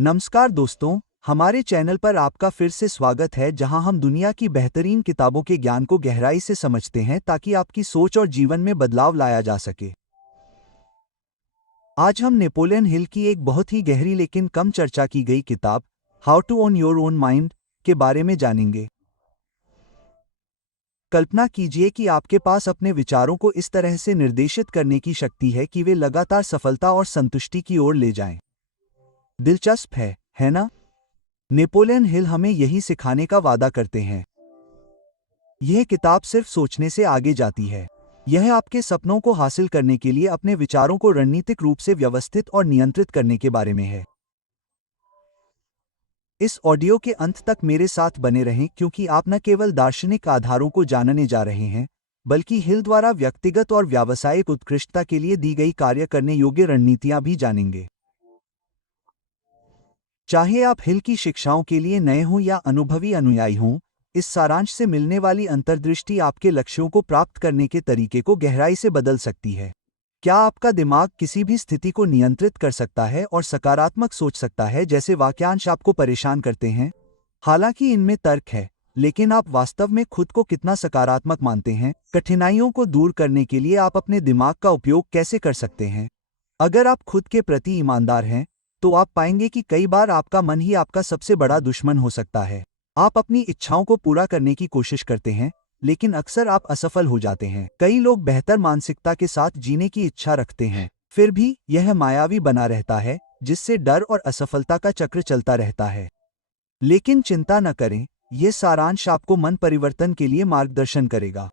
नमस्कार दोस्तों, हमारे चैनल पर आपका फिर से स्वागत है जहां हम दुनिया की बेहतरीन किताबों के ज्ञान को गहराई से समझते हैं ताकि आपकी सोच और जीवन में बदलाव लाया जा सके। आज हम नेपोलियन हिल की एक बहुत ही गहरी लेकिन कम चर्चा की गई किताब how to own your own mind के बारे में जानेंगे। कल्पना कीजिए कि आपके पास अपने विचारों को इस तरह से निर्देशित करने की शक्ति है कि वे लगातार सफलता और संतुष्टि की ओर ले जाएं। दिलचस्प है ना? नेपोलियन हिल हमें यही सिखाने का वादा करते हैं। यह किताब सिर्फ सोचने से आगे जाती है। यह आपके सपनों को हासिल करने के लिए अपने विचारों को रणनीतिक रूप से व्यवस्थित और नियंत्रित करने के बारे में है। इस ऑडियो के अंत तक मेरे साथ बने रहें क्योंकि आप न केवल दार्शनिक आधारों को जानने जा रहे हैं, बल्कि हिल द्वारा व्यक्तिगत और व्यावसायिक उत्कृष्टता के लिए दी गई कार्य करने योग्य रणनीतियां भी जानेंगे। चाहे आप हिल की शिक्षाओं के लिए नए हों या अनुभवी अनुयायी हों, इस सारांश से मिलने वाली अंतर्दृष्टि आपके लक्ष्यों को प्राप्त करने के तरीके को गहराई से बदल सकती है। क्या आपका दिमाग किसी भी स्थिति को नियंत्रित कर सकता है और सकारात्मक सोच सकता है जैसे वाक्यांश आपको परेशान करते हैं? हालांकि इनमें तर्क है, लेकिन आप वास्तव में खुद को कितना सकारात्मक मानते हैं? कठिनाइयों को दूर करने के लिए आप अपने दिमाग का उपयोग कैसे कर सकते हैं? अगर आप खुद के प्रति ईमानदार हैं, तो आप पाएंगे कि कई बार आपका मन ही आपका सबसे बड़ा दुश्मन हो सकता है। आप अपनी इच्छाओं को पूरा करने की कोशिश करते हैं, लेकिन अक्सर आप असफल हो जाते हैं। कई लोग बेहतर मानसिकता के साथ जीने की इच्छा रखते हैं, फिर भी यह मायावी बना रहता है, जिससे डर और असफलता का चक्र चलता रहता है। लेकिन चिंता न करें, यह सारांश आपको मन परिवर्तन के लिए मार्गदर्शन करेगा।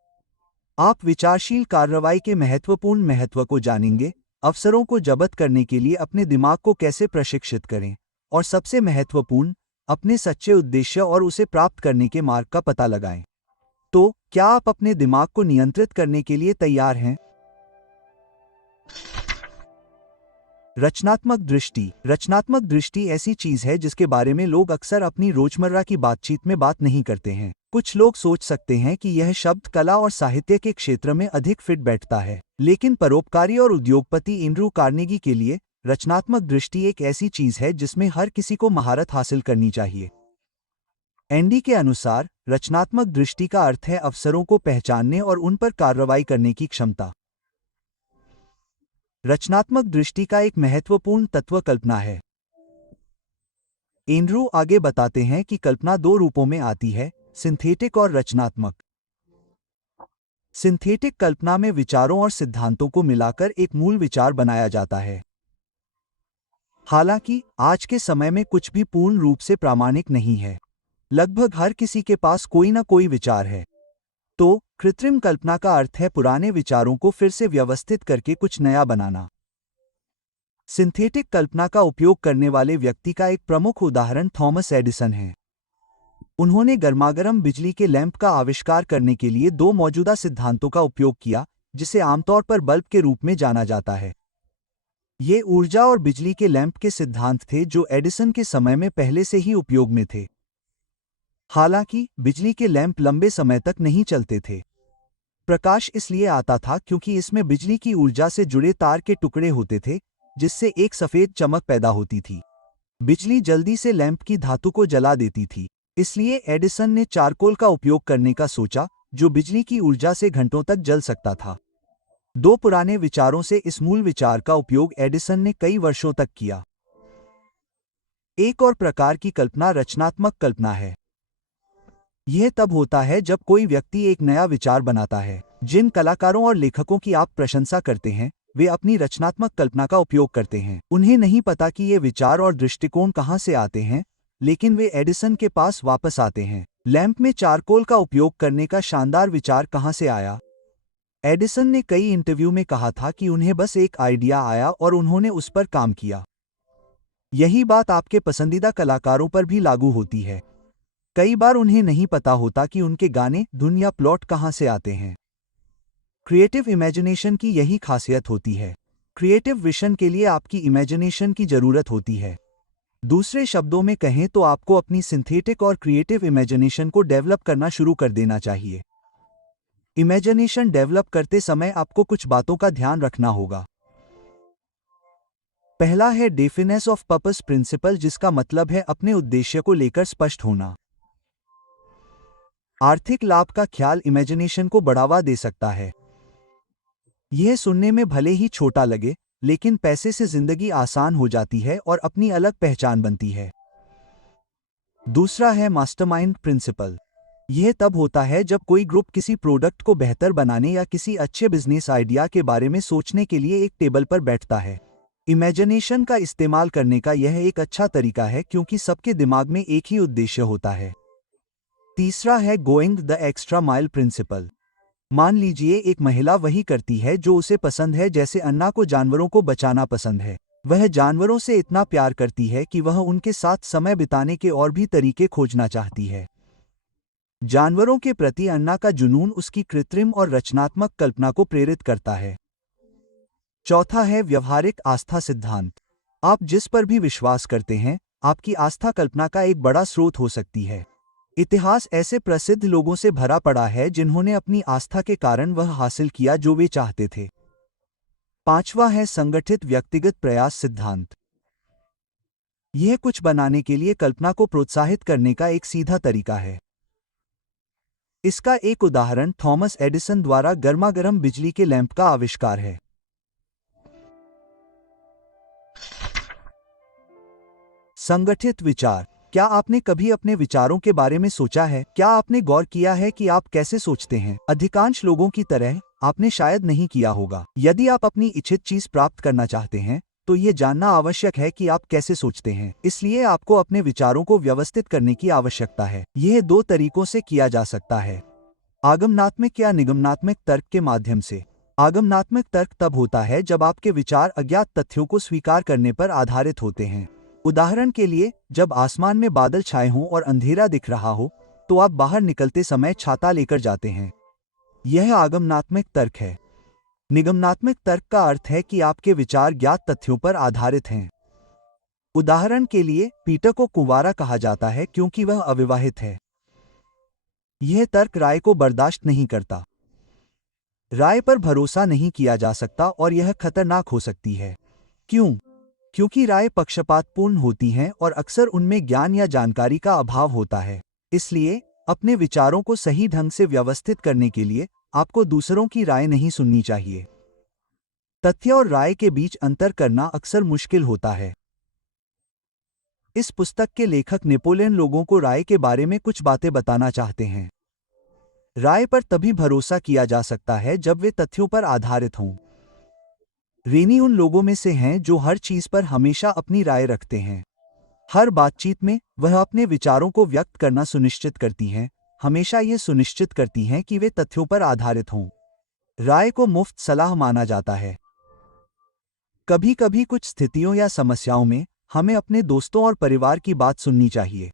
आप विचारशील कार्रवाई के महत्वपूर्ण महत्व को जानेंगे, अवसरों को जब्त करने के लिए अपने दिमाग को कैसे प्रशिक्षित करें, और सबसे महत्वपूर्ण, अपने सच्चे उद्देश्य और उसे प्राप्त करने के मार्ग का पता लगाएं। तो, क्या आप अपने दिमाग को नियंत्रित करने के लिए तैयार हैं? रचनात्मक दृष्टि। रचनात्मक दृष्टि ऐसी चीज है जिसके बारे में लोग अक्सर अपनी रोजमर्रा की बातचीत में बात नहीं करते हैं। कुछ लोग सोच सकते हैं कि यह शब्द कला और साहित्य के क्षेत्र में अधिक फिट बैठता है, लेकिन परोपकारी और उद्योगपति एंड्रू कार्नेगी के लिए रचनात्मक दृष्टि एक ऐसी चीज है जिसमें हर किसी को महारत हासिल करनी चाहिए। एंडी के अनुसार रचनात्मक दृष्टि का अर्थ है अवसरों को पहचानने और उन पर कार्रवाई करने की क्षमता। रचनात्मक दृष्टि का एक महत्वपूर्ण तत्व कल्पना है। एंड्रू आगे बताते हैं कि कल्पना दो रूपों में आती है, सिंथेटिक और रचनात्मक। सिंथेटिक कल्पना में विचारों और सिद्धांतों को मिलाकर एक मूल विचार बनाया जाता है। हालांकि आज के समय में कुछ भी पूर्ण रूप से प्रामाणिक नहीं है। लगभग हर किसी के पास कोई ना कोई विचार है। तो कृत्रिम कल्पना का अर्थ है पुराने विचारों को फिर से व्यवस्थित करके कुछ नया बनाना। सिंथेटिक कल्पना का उपयोग करने वाले व्यक्ति का एक प्रमुख उदाहरण थॉमस एडिसन है। उन्होंने गर्मागर्म बिजली के लैंप का आविष्कार करने के लिए दो मौजूदा सिद्धांतों का उपयोग किया, जिसे आमतौर पर बल्ब के रूप में जाना जाता है। ये ऊर्जा और बिजली के लैंप के सिद्धांत थे जो एडिसन के समय में पहले से ही उपयोग में थे। हालांकि बिजली के लैंप लंबे समय तक नहीं चलते थे। प्रकाश इसलिए आता था क्योंकि इसमें बिजली की ऊर्जा से जुड़े तार के टुकड़े होते थे, जिससे एक सफेद चमक पैदा होती थी। बिजली जल्दी से लैंप की धातु को जला देती थी, इसलिए एडिसन ने चारकोल का उपयोग करने का सोचा, जो बिजली की ऊर्जा से घंटों तक जल सकता था। दो पुराने विचारों से इस मूल विचार का उपयोग एडिसन ने कई वर्षों तक किया। एक और प्रकार की कल्पना रचनात्मक कल्पना है। यह तब होता है जब कोई व्यक्ति एक नया विचार बनाता है। जिन कलाकारों और लेखकों की आप प्रशंसा करते हैं, वे अपनी रचनात्मक कल्पना का उपयोग करते हैं। उन्हें नहीं पता कि ये विचार और दृष्टिकोण कहां से आते हैं, लेकिन वे एडिसन के पास वापस आते हैं। लैंप में चारकोल का उपयोग करने का शानदार विचार कहां से आया? एडिसन ने कई इंटरव्यू में कहा था कि उन्हें बस एक आइडिया आया और उन्होंने उस पर काम किया। यही बात आपके पसंदीदा कलाकारों पर भी लागू होती है। कई बार उन्हें नहीं पता होता कि उनके गाने, धुन या प्लॉट कहां से आते हैं। क्रिएटिव इमेजिनेशन की यही खासियत होती है। क्रिएटिव विजन के लिए आपकी इमेजिनेशन की जरूरत होती है। दूसरे शब्दों में कहें तो आपको अपनी सिंथेटिक और क्रिएटिव इमेजिनेशन को डेवलप करना शुरू कर देना चाहिए। इमेजिनेशन डेवलप करते समय आपको कुछ बातों का ध्यान रखना होगा। पहला है डेफिनेस ऑफ पर्पस प्रिंसिपल, जिसका मतलब है अपने उद्देश्य को लेकर स्पष्ट होना। आर्थिक लाभ का ख्याल इमेजिनेशन को बढ़ावा दे सकता है। यह सुनने में भले ही छोटा लगे, लेकिन पैसे से जिंदगी आसान हो जाती है और अपनी अलग पहचान बनती है। दूसरा है मास्टरमाइंड प्रिंसिपल। यह तब होता है जब कोई ग्रुप किसी प्रोडक्ट को बेहतर बनाने या किसी अच्छे बिजनेस आइडिया के बारे में सोचने के लिए एक टेबल पर बैठता है। इमेजिनेशन का इस्तेमाल करने का यह एक अच्छा तरीका है क्योंकि सबके दिमाग में एक ही उद्देश्य होता है। तीसरा है going the extra mile principle. मान लीजिए एक महिला वही करती है जो उसे पसंद है, जैसे अन्ना को जानवरों को बचाना पसंद है। वह जानवरों से इतना प्यार करती है कि वह उनके साथ समय बिताने के और भी तरीके खोजना चाहती है। जानवरों के प्रति अन्ना का जुनून उसकी कृत्रिम और रचनात्मक कल्पना को प्रेरित करता है। चौथा है व्यवहारिक आस्था सिद्धांत। आप जिस पर भी विश्वास करते हैं, आपकी आस्था कल्पना का एक बड़ा स्रोत हो सकती है। इतिहास ऐसे प्रसिद्ध लोगों से भरा पड़ा है जिन्होंने अपनी आस्था के कारण वह हासिल किया जो वे चाहते थे। पांचवा है संगठित व्यक्तिगत प्रयास सिद्धांत। यह कुछ बनाने के लिए कल्पना को प्रोत्साहित करने का एक सीधा तरीका है। इसका एक उदाहरण थॉमस एडिसन द्वारा गर्मागर्म बिजली के लैंप का आविष्कार है। संगठित विचार। क्या आपने कभी अपने विचारों के बारे में सोचा है? क्या आपने गौर किया है कि आप कैसे सोचते हैं? अधिकांश लोगों की तरह आपने शायद नहीं किया होगा। यदि आप अपनी इच्छित चीज प्राप्त करना चाहते हैं, तो ये जानना आवश्यक है कि आप कैसे सोचते हैं। इसलिए आपको अपने विचारों को व्यवस्थित करने की आवश्यकता है। यह दो तरीकों से किया जा सकता है, आगमनात्मक या निगमनात्मक तर्क के माध्यम से। आगमनात्मक तर्क तब होता है जब आपके विचार अज्ञात तथ्यों को स्वीकार करने पर आधारित होते हैं। उदाहरण के लिए, जब आसमान में बादल छाए हों और अंधेरा दिख रहा हो, तो आप बाहर निकलते समय छाता लेकर जाते हैं। यह आगमनात्मक तर्क है। निगमनात्मक तर्क का अर्थ है कि आपके विचार ज्ञात तथ्यों पर आधारित हैं। उदाहरण के लिए, पीटर को कुंवारा कहा जाता है क्योंकि वह अविवाहित है। यह तर्क राय को बर्दाश्त नहीं करता। राय पर भरोसा नहीं किया जा सकता और यह खतरनाक हो सकती है। क्यों? क्योंकि राय पक्षपातपूर्ण होती हैं और अक्सर उनमें ज्ञान या जानकारी का अभाव होता है। इसलिए अपने विचारों को सही ढंग से व्यवस्थित करने के लिए आपको दूसरों की राय नहीं सुननी चाहिए। तथ्य और राय के बीच अंतर करना अक्सर मुश्किल होता है। इस पुस्तक के लेखक नेपोलियन लोगों को राय के बारे में कुछ बातें बताना चाहते हैं। राय पर तभी भरोसा किया जा सकता है जब वे तथ्यों पर आधारित हों। रेनी उन लोगों में से हैं जो हर चीज पर हमेशा अपनी राय रखते हैं। हर बातचीत में वह अपने विचारों को व्यक्त करना सुनिश्चित करती हैं, हमेशा ये सुनिश्चित करती हैं कि वे तथ्यों पर आधारित हों। राय को मुफ्त सलाह माना जाता है। कभी कभी कुछ स्थितियों या समस्याओं में हमें अपने दोस्तों और परिवार की बात सुननी चाहिए।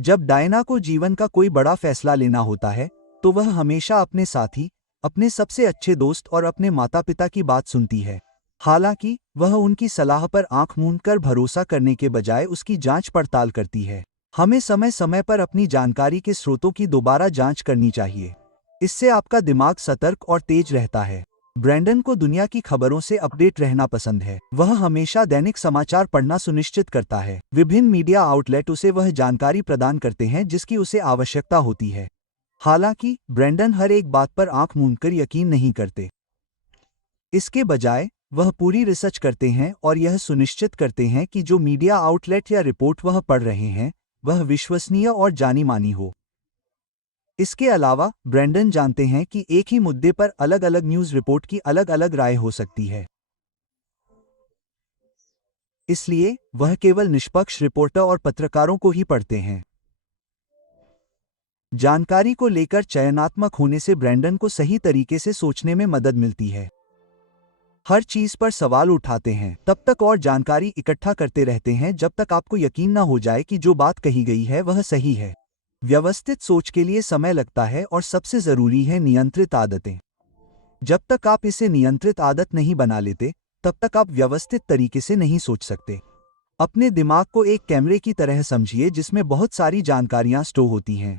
जब डायना को जीवन का कोई बड़ा फैसला लेना होता है, तो वह हमेशा अपने साथी, अपने सबसे अच्छे दोस्त और अपने माता पिता की बात सुनती है। हालांकि वह उनकी सलाह पर आंख मूंदकर भरोसा करने के बजाय उसकी जांच पड़ताल करती है। हमें समय समय पर अपनी जानकारी के स्रोतों की दोबारा जांच करनी चाहिए। इससे आपका दिमाग सतर्क और तेज रहता है। ब्रैंडन को दुनिया की खबरों से अपडेट रहना पसंद है। वह हमेशा दैनिक समाचार पढ़ना सुनिश्चित करता है। विभिन्न मीडिया आउटलेट उसे वह जानकारी प्रदान करते हैं जिसकी उसे आवश्यकता होती है। हालांकि ब्रैंडन हर एक बात पर आंख मूंदकर यकीन नहीं करते। इसके बजाय वह पूरी रिसर्च करते हैं और यह सुनिश्चित करते हैं कि जो मीडिया आउटलेट या रिपोर्ट वह पढ़ रहे हैं, वह विश्वसनीय और जानी मानी हो। इसके अलावा ब्रैंडन जानते हैं कि एक ही मुद्दे पर अलग अलग न्यूज़ रिपोर्ट की अलग अलग राय हो सकती है। इसलिए वह केवल निष्पक्ष रिपोर्टर और पत्रकारों को ही पढ़ते हैं। जानकारी को लेकर चयनात्मक होने से ब्रैंडन को सही तरीके से सोचने में मदद मिलती है। हर चीज पर सवाल उठाते हैं, तब तक और जानकारी इकट्ठा करते रहते हैं जब तक आपको यकीन न हो जाए कि जो बात कही गई है वह सही है। व्यवस्थित सोच के लिए समय लगता है और सबसे जरूरी है नियंत्रित आदतें। जब तक आप इसे नियंत्रित आदत नहीं बना लेते, तब तक आप व्यवस्थित तरीके से नहीं सोच सकते। अपने दिमाग को एक कैमरे की तरह समझिए जिसमें बहुत सारी जानकारियां स्टोर होती हैं।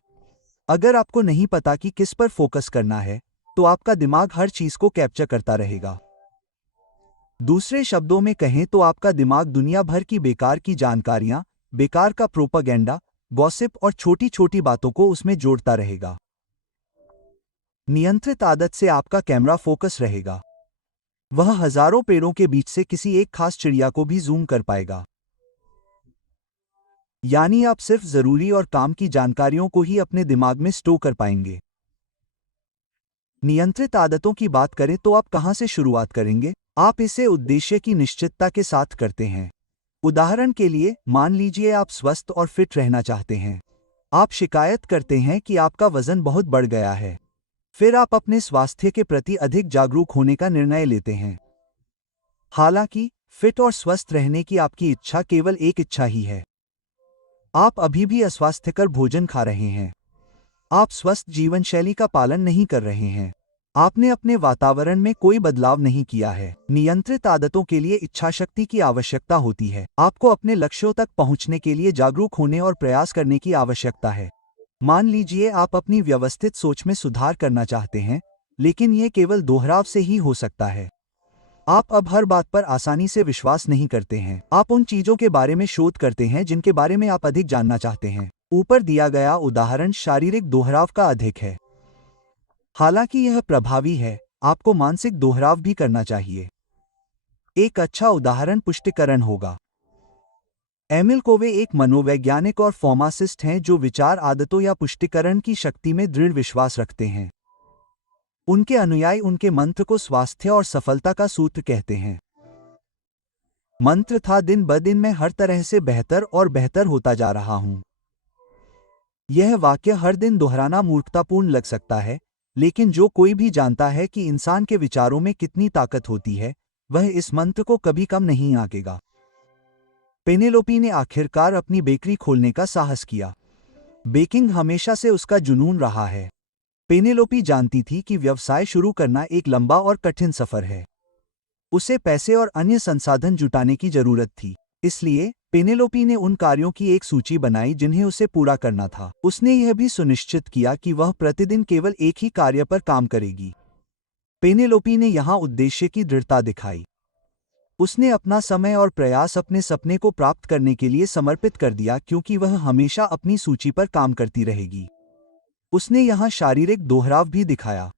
अगर आपको नहीं पता कि किस पर फोकस करना है, तो आपका दिमाग हर चीज को कैप्चर करता रहेगा। दूसरे शब्दों में कहें तो आपका दिमाग दुनिया भर की बेकार की जानकारियां, बेकार का प्रोपागेंडा, गॉसिप और छोटी छोटी बातों को उसमें जोड़ता रहेगा। नियंत्रित आदत से आपका कैमरा फोकस रहेगा। वह हजारों पेड़ों के बीच से किसी एक खास चिड़िया को भी जूम कर पाएगा। यानी आप सिर्फ जरूरी और काम की जानकारियों को ही अपने दिमाग में स्टोर कर पाएंगे। नियंत्रित आदतों की बात करें तो आप कहां से शुरुआत करेंगे? आप इसे उद्देश्य की निश्चितता के साथ करते हैं। उदाहरण के लिए, मान लीजिए आप स्वस्थ और फिट रहना चाहते हैं। आप शिकायत करते हैं कि आपका वजन बहुत बढ़ गया है। फिर आप अपने स्वास्थ्य के प्रति अधिक जागरूक होने का निर्णय लेते हैं। हालांकि फिट और स्वस्थ रहने की आपकी इच्छा केवल एक इच्छा ही है। आप अभी भी अस्वास्थ्यकर भोजन खा रहे हैं। आप स्वस्थ जीवन शैली का पालन नहीं कर रहे हैं। आपने अपने वातावरण में कोई बदलाव नहीं किया है। नियंत्रित आदतों के लिए इच्छाशक्ति की आवश्यकता होती है। आपको अपने लक्ष्यों तक पहुंचने के लिए जागरूक होने और प्रयास करने की आवश्यकता है। मान लीजिए आप अपनी व्यवस्थित सोच में सुधार करना चाहते हैं, लेकिन यह केवल दोहराव से ही हो सकता है। आप अब हर बात पर आसानी से विश्वास नहीं करते हैं। आप उन चीजों के बारे में शोध करते हैं जिनके बारे में आप अधिक जानना चाहते हैं। ऊपर दिया गया उदाहरण शारीरिक दोहराव का अधिक है। हालांकि यह प्रभावी है, आपको मानसिक दोहराव भी करना चाहिए। एक अच्छा उदाहरण पुष्टिकरण होगा। एमिल कोवे एक मनोवैज्ञानिक और फार्मासिस्ट हैं जो विचार आदतों या पुष्टिकरण की शक्ति में दृढ़ विश्वास रखते हैं। उनके अनुयायी उनके मंत्र को स्वास्थ्य और सफलता का सूत्र कहते हैं। मंत्र था, दिन ब दिन मैं हर तरह से बेहतर और बेहतर होता जा रहा हूं। यह वाक्य हर दिन दोहराना मूर्खतापूर्ण लग सकता है, लेकिन जो कोई भी जानता है कि इंसान के विचारों में कितनी ताकत होती है, वह इस मंत्र को कभी कम नहीं आंकेगा। पेनेलोपी ने आखिरकार अपनी बेकरी खोलने का साहस किया। बेकिंग हमेशा से उसका जुनून रहा है। पेनेलोपी जानती थी कि व्यवसाय शुरू करना एक लंबा और कठिन सफर है। उसे पैसे और अन्य संसाधन जुटाने की जरूरत थी। इसलिए पेनेलोपी ने उन कार्यों की एक सूची बनाई जिन्हें उसे पूरा करना था। उसने यह भी सुनिश्चित किया कि वह प्रतिदिन केवल एक ही कार्य पर काम करेगी। पेनेलोपी ने यहां उद्देश्य की दृढ़ता दिखाई। उसने अपना समय और प्रयास अपने सपने को प्राप्त करने के लिए समर्पित कर दिया, क्योंकि वह हमेशा अपनी सूची पर काम करती रहेगी। उसने यहां शारीरिक दोहराव भी दिखाया।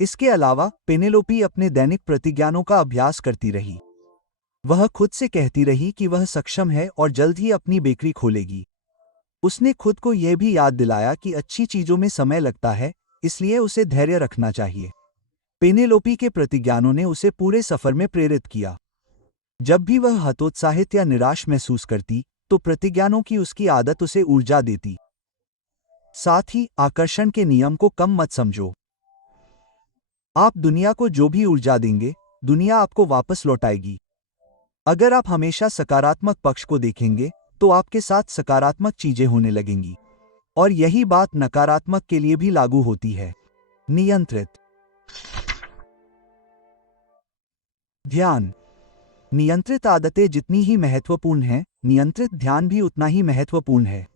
इसके अलावा पेनेलोपी अपने दैनिक प्रतिज्ञानों का अभ्यास करती रही। वह खुद से कहती रही कि वह सक्षम है और जल्द ही अपनी बेकरी खोलेगी। उसने खुद को यह भी याद दिलाया कि अच्छी चीजों में समय लगता है, इसलिए उसे धैर्य रखना चाहिए। पेनेलोपी के प्रतिज्ञानों ने उसे पूरे सफर में प्रेरित किया। जब भी वह हतोत्साहित या निराश महसूस करती, तो प्रतिज्ञानों की उसकी आदत उसे ऊर्जा देती। साथ ही आकर्षण के नियम को कम मत समझो। आप दुनिया को जो भी ऊर्जा देंगे, दुनिया आपको वापस लौटाएगी। अगर आप हमेशा सकारात्मक पक्ष को देखेंगे, तो आपके साथ सकारात्मक चीजें होने लगेंगी। और यही बात नकारात्मक के लिए भी लागू होती है। नियंत्रित ध्यान। नियंत्रित आदतें जितनी ही महत्वपूर्ण हैं, नियंत्रित ध्यान भी उतना ही महत्वपूर्ण है।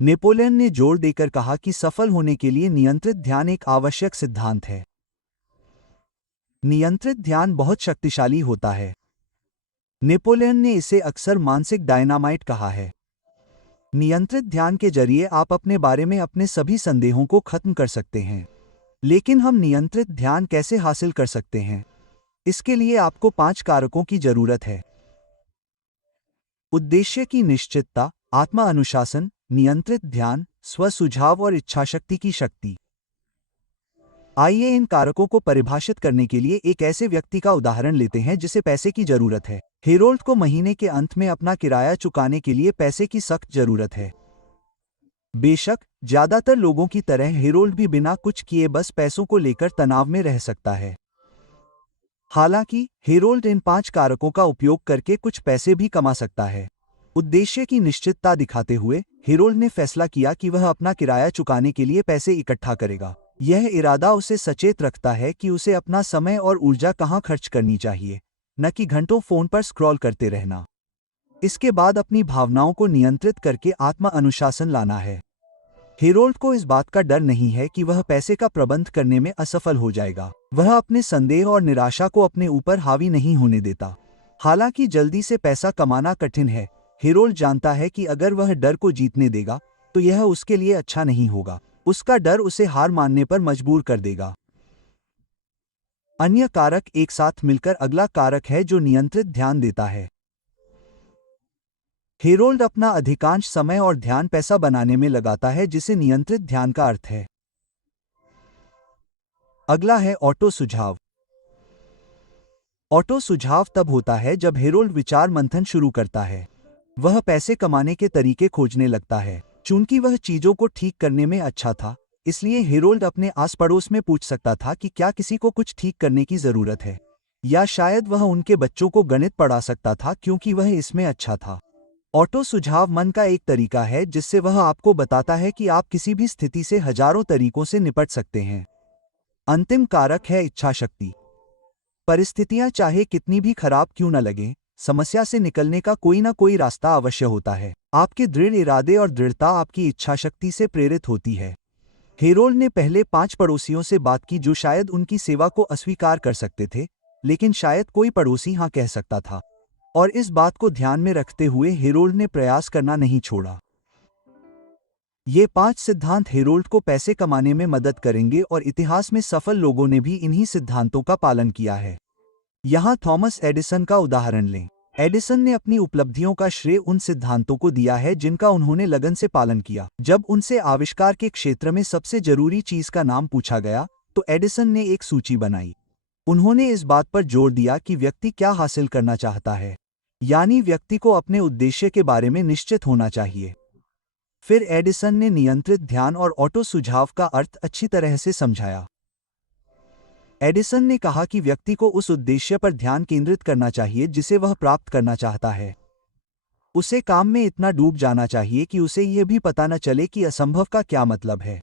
नेपोलियन ने जोर देकर कहा कि सफल होने के लिए नियंत्रित ध्यान एक आवश्यक सिद्धांत है। नियंत्रित ध्यान बहुत शक्तिशाली होता है। नेपोलियन ने इसे अक्सर मानसिक डायनामाइट कहा है। नियंत्रित ध्यान के जरिए आप अपने बारे में अपने सभी संदेहों को खत्म कर सकते हैं। लेकिन हम नियंत्रित ध्यान कैसे हासिल कर सकते हैं? इसके लिए आपको 5 कारकों की जरूरत है। उद्देश्य की निश्चितता, आत्मा अनुशासन, नियंत्रित ध्यान, स्वसुझाव और इच्छाशक्ति की शक्ति। आइए इन कारकों को परिभाषित करने के लिए एक ऐसे व्यक्ति का उदाहरण लेते हैं जिसे पैसे की जरूरत है। हेरोल्ड को महीने के अंत में अपना किराया चुकाने के लिए पैसे की सख्त जरूरत है। बेशक ज्यादातर लोगों की तरह हेरोल्ड भी बिना कुछ किए बस पैसों को लेकर तनाव में रह सकता है। हालांकि हेरोल्ड इन 5 कारकों का उपयोग करके कुछ पैसे भी कमा सकता है। उद्देश्य की निश्चितता दिखाते हुए हेरोल्ड ने फैसला किया कि वह अपना किराया चुकाने के लिए पैसे इकट्ठा करेगा। यह इरादा उसे सचेत रखता है कि उसे अपना समय और ऊर्जा कहां खर्च करनी चाहिए, न कि घंटों फोन पर स्क्रॉल करते रहना। इसके बाद अपनी भावनाओं को नियंत्रित करके आत्मा अनुशासन लाना है। हेरोल्ड को इस बात का डर नहीं है कि वह पैसे का प्रबंध करने में असफल हो जाएगा। वह अपने संदेह और निराशा को अपने ऊपर हावी नहीं होने देता। हालांकि जल्दी से पैसा कमाना कठिन है, हेरोल्ड जानता है कि अगर वह डर को जीतने देगा तो यह उसके लिए अच्छा नहीं होगा। उसका डर उसे हार मानने पर मजबूर कर देगा। अन्य कारक एक साथ मिलकर अगला कारक है जो नियंत्रित ध्यान देता है। हेरोल्ड अपना अधिकांश समय और ध्यान पैसा बनाने में लगाता है, जिसे नियंत्रित ध्यान का अर्थ है। अगला है ऑटो सुझाव। ऑटो सुझाव तब होता है जब हेरोल्ड विचार मंथन शुरू करता है। वह पैसे कमाने के तरीके खोजने लगता है। चूंकि वह चीजों को ठीक करने में अच्छा था, इसलिए हेरोल्ड अपने आस पड़ोस में पूछ सकता था कि क्या किसी को कुछ ठीक करने की जरूरत है, या शायद वह उनके बच्चों को गणित पढ़ा सकता था क्योंकि वह इसमें अच्छा था। ऑटो सुझाव मन का एक तरीका है जिससे वह आपको बताता है कि आप किसी भी स्थिति से हजारों तरीकों से निपट सकते हैं। अंतिम कारक है इच्छा शक्ति। परिस्थितियां चाहे कितनी भी खराब क्यों न लगें, समस्या से निकलने का कोई ना कोई रास्ता अवश्य होता है। आपके दृढ़ इरादे और दृढ़ता आपकी इच्छा शक्ति से प्रेरित होती है। हेरोल्ड ने पहले 5 पड़ोसियों से बात की जो शायद उनकी सेवा को अस्वीकार कर सकते थे, लेकिन शायद कोई पड़ोसी हाँ कह सकता था। और इस बात को ध्यान में रखते हुए हेरोल्ड ने प्रयास करना नहीं छोड़ा। ये 5 सिद्धांत हेरोल्ड को पैसे कमाने में मदद करेंगे और इतिहास में सफल लोगों ने भी इन्हीं सिद्धांतों का पालन किया है। यहाँ थॉमस एडिसन का उदाहरण लें। एडिसन ने अपनी उपलब्धियों का श्रेय उन सिद्धांतों को दिया है जिनका उन्होंने लगन से पालन किया। जब उनसे आविष्कार के क्षेत्र में सबसे जरूरी चीज का नाम पूछा गया तो एडिसन ने एक सूची बनाई। उन्होंने इस बात पर जोर दिया कि व्यक्ति क्या हासिल करना चाहता है, यानी व्यक्ति को अपने उद्देश्य के बारे में निश्चित होना चाहिए। फिर एडिसन ने नियंत्रित ध्यान और ऑटो सुझाव का अर्थ अच्छी तरह से समझाया। एडिसन ने कहा कि व्यक्ति को उस उद्देश्य पर ध्यान केंद्रित करना चाहिए जिसे वह प्राप्त करना चाहता है। उसे काम में इतना डूब जाना चाहिए कि उसे यह भी पता न चले कि असंभव का क्या मतलब है।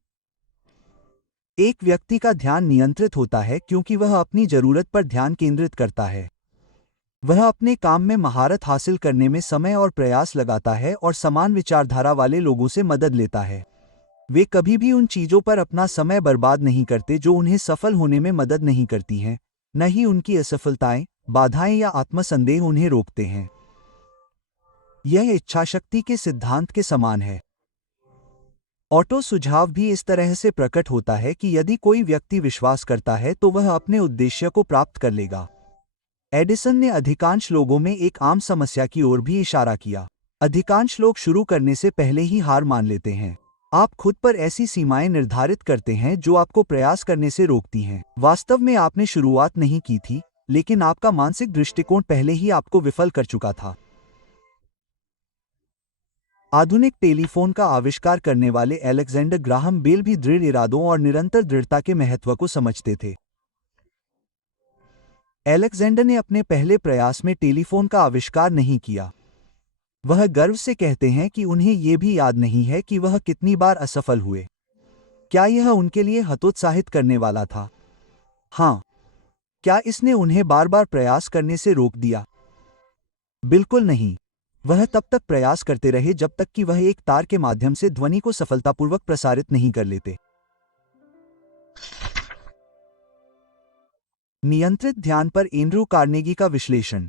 एक व्यक्ति का ध्यान नियंत्रित होता है क्योंकि वह अपनी जरूरत पर ध्यान केंद्रित करता है। वह अपने काम में महारत हासिल करने में समय और प्रयास लगाता है और समान विचारधारा वाले लोगों से मदद लेता है। वे कभी भी उन चीजों पर अपना समय बर्बाद नहीं करते जो उन्हें सफल होने में मदद नहीं करती हैं, न ही उनकी असफलताएं, बाधाएं या आत्मसंदेह उन्हें रोकते हैं। यह इच्छाशक्ति के सिद्धांत के समान है। ऑटो सुझाव भी इस तरह से प्रकट होता है कि यदि कोई व्यक्ति विश्वास करता है तो वह अपने उद्देश्य को प्राप्त कर लेगा। एडिसन ने अधिकांश लोगों में एक आम समस्या की ओर भी इशारा किया। अधिकांश लोग शुरू करने से पहले ही हार मान लेते हैं। आप खुद पर ऐसी सीमाएं निर्धारित करते हैं जो आपको प्रयास करने से रोकती हैं। वास्तव में आपने शुरुआत नहीं की थी, लेकिन आपका मानसिक दृष्टिकोण पहले ही आपको विफल कर चुका था। आधुनिक टेलीफोन का आविष्कार करने वाले अलेक्जेंडर ग्राहम बेल भी दृढ़ इरादों और निरंतर दृढ़ता के महत्व को समझते थे। अलेक्जेंडर ने अपने पहले प्रयास में टेलीफोन का आविष्कार नहीं किया। वह गर्व से कहते हैं कि उन्हें यह भी याद नहीं है कि वह कितनी बार असफल हुए। क्या यह उनके लिए हतोत्साहित करने वाला था? हाँ। क्या इसने उन्हें बार बार प्रयास करने से रोक दिया? बिल्कुल नहीं। वह तब तक प्रयास करते रहे जब तक कि वह एक तार के माध्यम से ध्वनि को सफलतापूर्वक प्रसारित नहीं कर लेते। नियंत्रित ध्यान पर एंड्रू कार्नेगी का विश्लेषण।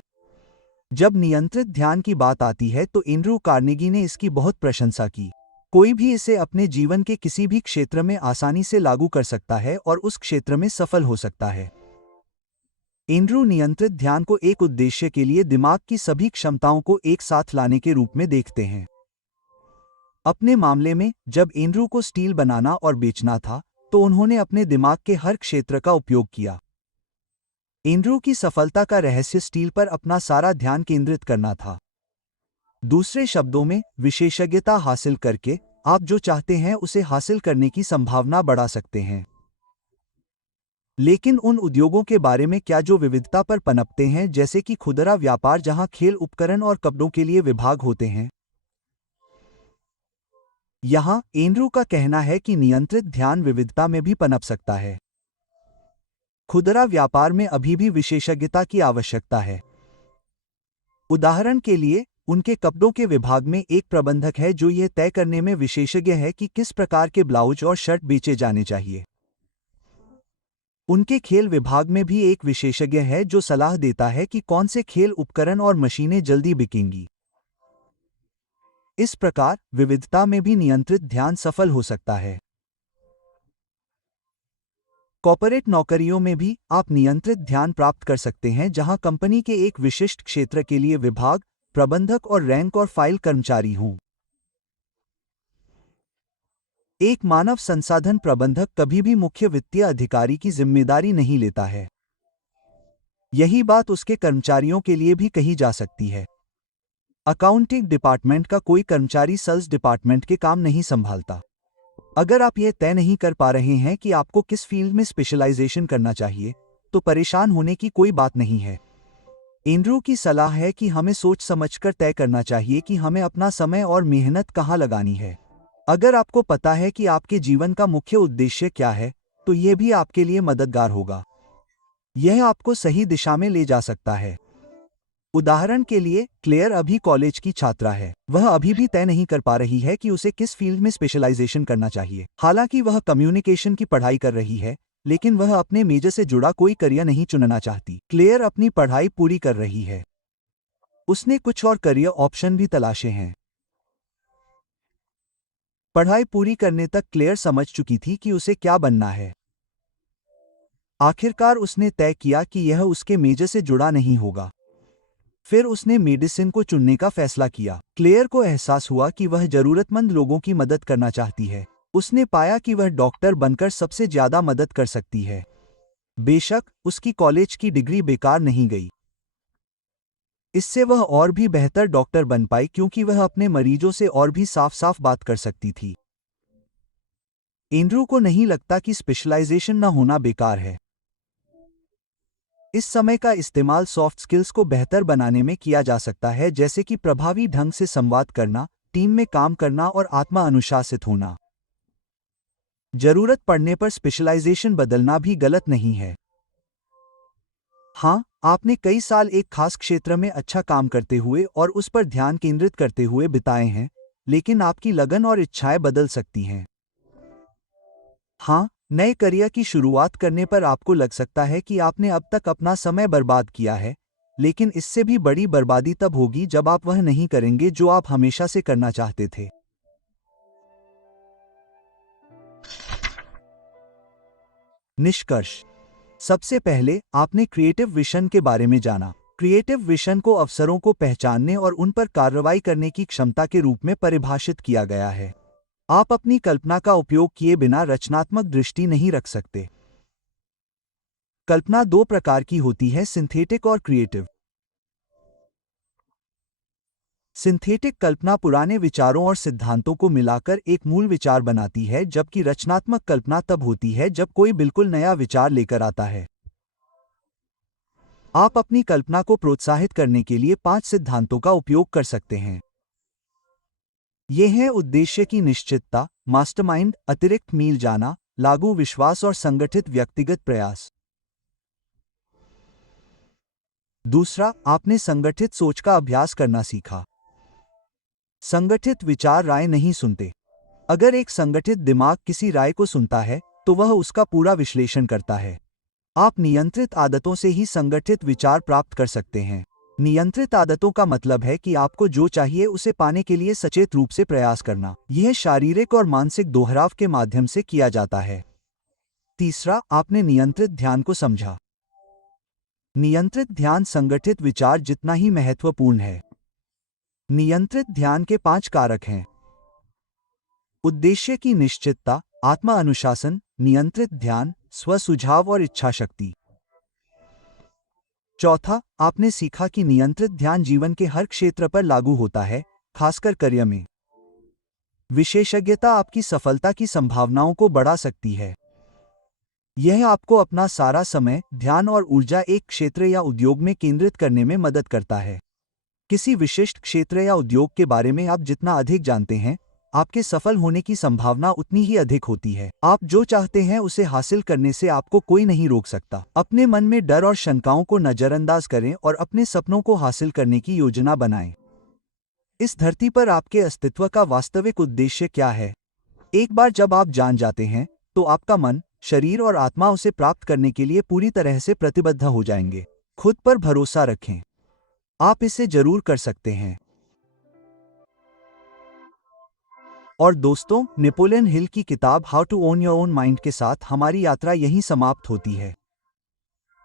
जब नियंत्रित ध्यान की बात आती है तो एंड्रू कार्नेगी ने इसकी बहुत प्रशंसा की। कोई भी इसे अपने जीवन के किसी भी क्षेत्र में आसानी से लागू कर सकता है और उस क्षेत्र में सफल हो सकता है। एंड्रू नियंत्रित ध्यान को एक उद्देश्य के लिए दिमाग की सभी क्षमताओं को एक साथ लाने के रूप में देखते हैं। अपने मामले में जब एंड्रू को स्टील बनाना और बेचना था तो उन्होंने अपने दिमाग के हर क्षेत्र का उपयोग किया। एंड्रू की सफलता का रहस्य स्टील पर अपना सारा ध्यान केंद्रित करना था। दूसरे शब्दों में, विशेषज्ञता हासिल करके आप जो चाहते हैं उसे हासिल करने की संभावना बढ़ा सकते हैं। लेकिन उन उद्योगों के बारे में क्या जो विविधता पर पनपते हैं, जैसे कि खुदरा व्यापार जहां खेल उपकरण और कपड़ों के लिए विभाग होते हैं? यहां एंड्रू का कहना है कि नियंत्रित ध्यान विविधता में भी पनप सकता है। खुदरा व्यापार में अभी भी विशेषज्ञता की आवश्यकता है। उदाहरण के लिए, उनके कपड़ों के विभाग में एक प्रबंधक है जो यह तय करने में विशेषज्ञ है कि किस प्रकार के ब्लाउज और शर्ट बेचे जाने चाहिए। उनके खेल विभाग में भी एक विशेषज्ञ है जो सलाह देता है कि कौन से खेल उपकरण और मशीनें जल्दी बिकेंगी। इस प्रकार विविधता में भी नियंत्रित ध्यान सफल हो सकता है। कॉर्पोरेट नौकरियों में भी आप नियंत्रित ध्यान प्राप्त कर सकते हैं, जहां कंपनी के एक विशिष्ट क्षेत्र के लिए विभाग, प्रबंधक और रैंक और फाइल कर्मचारी हों। एक मानव संसाधन प्रबंधक कभी भी मुख्य वित्तीय अधिकारी की जिम्मेदारी नहीं लेता है। यही बात उसके कर्मचारियों के लिए भी कही जा सकती है। अकाउंटिंग डिपार्टमेंट का कोई कर्मचारी सेल्स डिपार्टमेंट के काम नहीं संभालता। अगर आप यह तय नहीं कर पा रहे हैं कि आपको किस फील्ड में स्पेशलाइजेशन करना चाहिए, तो परेशान होने की कोई बात नहीं है। एंड्रू की सलाह है कि हमें सोच समझकर तय करना चाहिए कि हमें अपना समय और मेहनत कहाँ लगानी है। अगर आपको पता है कि आपके जीवन का मुख्य उद्देश्य क्या है, तो यह भी आपके लिए मददगार होगा। यह आपको सही दिशा में ले जा सकता है। उदाहरण के लिए, क्लेयर अभी कॉलेज की छात्रा है। वह अभी भी तय नहीं कर पा रही है कि उसे किस फील्ड में स्पेशलाइजेशन करना चाहिए। हालांकि वह कम्युनिकेशन की पढ़ाई कर रही है, लेकिन वह अपने मेजर से जुड़ा कोई करियर नहीं चुनना चाहती। क्लेयर अपनी पढ़ाई पूरी कर रही है। उसने कुछ और करियर ऑप्शन भी तलाशे हैं। पढ़ाई पूरी करने तक क्लेयर समझ चुकी थी कि उसे क्या बनना है। आखिरकार उसने तय किया कि यह उसके मेजर से जुड़ा नहीं होगा। फिर उसने मेडिसिन को चुनने का फैसला किया। क्लेयर को एहसास हुआ कि वह जरूरतमंद लोगों की मदद करना चाहती है। उसने पाया कि वह डॉक्टर बनकर सबसे ज्यादा मदद कर सकती है। बेशक, उसकी कॉलेज की डिग्री बेकार नहीं गई। इससे वह और भी बेहतर डॉक्टर बन पाई क्योंकि वह अपने मरीजों से और भी साफ साफ बात कर सकती थी। एंड्रू को नहीं लगता कि स्पेशलाइजेशन न होना बेकार है। इस समय का इस्तेमाल सॉफ्ट स्किल्स को बेहतर बनाने में किया जा सकता है, जैसे कि प्रभावी ढंग से संवाद करना, टीम में काम करना और आत्मा अनुशासित होना। जरूरत पड़ने पर स्पेशलाइजेशन बदलना भी गलत नहीं है। हाँ, आपने कई साल एक खास क्षेत्र में अच्छा काम करते हुए और उस पर ध्यान केंद्रित करते हुए बिताए हैं, लेकिन आपकी लगन और इच्छाएं बदल सकती हैं। हाँ, नए करियर की शुरुआत करने पर आपको लग सकता है कि आपने अब तक अपना समय बर्बाद किया है, लेकिन इससे भी बड़ी बर्बादी तब होगी जब आप वह नहीं करेंगे जो आप हमेशा से करना चाहते थे। निष्कर्ष। सबसे पहले आपने क्रिएटिव विजन के बारे में जाना। क्रिएटिव विजन को अवसरों को पहचानने और उन पर कार्रवाई करने की क्षमता के रूप में परिभाषित किया गया है। आप अपनी कल्पना का उपयोग किए बिना रचनात्मक दृष्टि नहीं रख सकते। कल्पना दो प्रकार की होती है, सिंथेटिक और क्रिएटिव। सिंथेटिक कल्पना पुराने विचारों और सिद्धांतों को मिलाकर एक मूल विचार बनाती है, जबकि रचनात्मक कल्पना तब होती है जब कोई बिल्कुल नया विचार लेकर आता है। आप अपनी कल्पना को प्रोत्साहित करने के लिए 5 सिद्धांतों का उपयोग कर सकते हैं। ये हैं उद्देश्य की निश्चितता, मास्टरमाइंड, अतिरिक्त मील जाना, लागू विश्वास और संगठित व्यक्तिगत प्रयास। दूसरा, आपने संगठित सोच का अभ्यास करना सीखा। संगठित विचार राय नहीं सुनते। अगर एक संगठित दिमाग किसी राय को सुनता है, तो वह उसका पूरा विश्लेषण करता है। आप नियंत्रित आदतों से ही संगठित विचार प्राप्त कर सकते हैं। नियंत्रित आदतों का मतलब है कि आपको जो चाहिए उसे पाने के लिए सचेत रूप से प्रयास करना। यह शारीरिक और मानसिक दोहराव के माध्यम से किया जाता है। तीसरा, आपने नियंत्रित ध्यान को समझा। नियंत्रित ध्यान संगठित विचार जितना ही महत्वपूर्ण है। नियंत्रित ध्यान के 5 कारक हैं। उद्देश्य की निश्चितता, आत्मा अनुशासन, नियंत्रित ध्यान, स्व सुझाव और इच्छा शक्ति। चौथा, आपने सीखा कि नियंत्रित ध्यान जीवन के हर क्षेत्र पर लागू होता है, खासकर करियर में। विशेषज्ञता आपकी सफलता की संभावनाओं को बढ़ा सकती है। यह आपको अपना सारा समय, ध्यान और ऊर्जा एक क्षेत्र या उद्योग में केंद्रित करने में मदद करता है। किसी विशिष्ट क्षेत्र या उद्योग के बारे में आप जितना अधिक जानते हैं, आपके सफल होने की संभावना उतनी ही अधिक होती है। आप जो चाहते हैं उसे हासिल करने से आपको कोई नहीं रोक सकता। अपने मन में डर और शंकाओं को नजरअंदाज करें और अपने सपनों को हासिल करने की योजना बनाएं। इस धरती पर आपके अस्तित्व का वास्तविक उद्देश्य क्या है? एक बार जब आप जान जाते हैं, तो आपका मन, शरीर और आत्मा उसे प्राप्त करने के लिए पूरी तरह से प्रतिबद्ध हो जाएंगे। खुद पर भरोसा रखें। आप इसे जरूर कर सकते हैं। और दोस्तों, नेपोलियन हिल की किताब how to own your own mind के साथ हमारी यात्रा यहीं समाप्त होती है।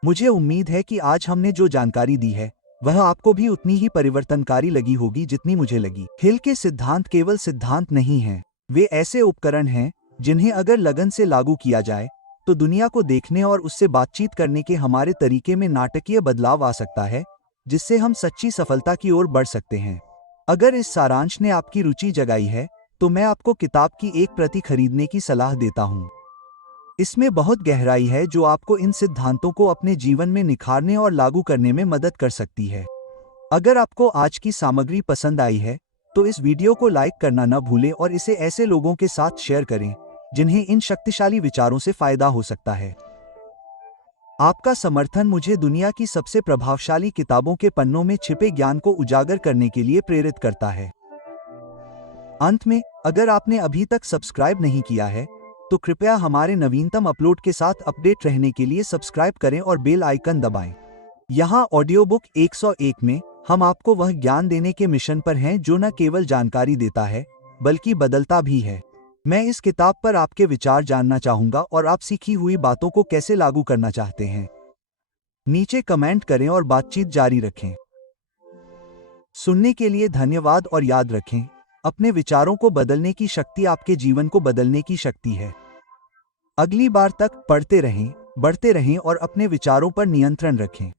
मुझे उम्मीद है कि आज हमने जो जानकारी दी है, वह आपको भी उतनी ही परिवर्तनकारी लगी होगी जितनी मुझे लगी। हिल के सिद्धांत केवल सिद्धांत नहीं हैं, वे ऐसे उपकरण हैं जिन्हें अगर लगन से लागू किया जाए तो दुनिया को देखने और उससे बातचीत करने के हमारे तरीके में नाटकीय बदलाव आ सकता है, जिससे हम सच्ची सफलता की ओर बढ़ सकते हैं। अगर इस सारांश ने आपकी रुचि जगाई है, तो मैं आपको किताब की एक प्रति खरीदने की सलाह देता हूँ। इसमें बहुत गहराई है जो आपको इन सिद्धांतों को अपने जीवन में निखारने और लागू करने में मदद कर सकती है। अगर आपको आज की सामग्री पसंद आई है, तो इस वीडियो को लाइक करना न भूलें और इसे ऐसे लोगों के साथ शेयर करें जिन्हें इन शक्तिशाली विचारों से फायदा हो सकता है। आपका समर्थन मुझे दुनिया की सबसे प्रभावशाली किताबों के पन्नों में छिपे ज्ञान को उजागर करने के लिए प्रेरित करता है। अंत में, अगर आपने अभी तक सब्सक्राइब नहीं किया है, तो कृपया हमारे नवीनतम अपलोड के साथ अपडेट रहने के लिए सब्सक्राइब करें और बेल आइकन दबाएं। यहाँ ऑडियो बुक 101 में हम आपको वह ज्ञान देने के मिशन पर हैं जो न केवल जानकारी देता है, बल्कि बदलता भी है। मैं इस किताब पर आपके विचार जानना चाहूंगा और आप सीखी हुई बातों को कैसे लागू करना चाहते हैं। नीचे कमेंट करें और बातचीत जारी रखें। सुनने के लिए धन्यवाद और याद रखें, अपने विचारों को बदलने की शक्ति आपके जीवन को बदलने की शक्ति है। अगली बार तक पढ़ते रहें, बढ़ते रहें और अपने विचारों पर नियंत्रण रखें।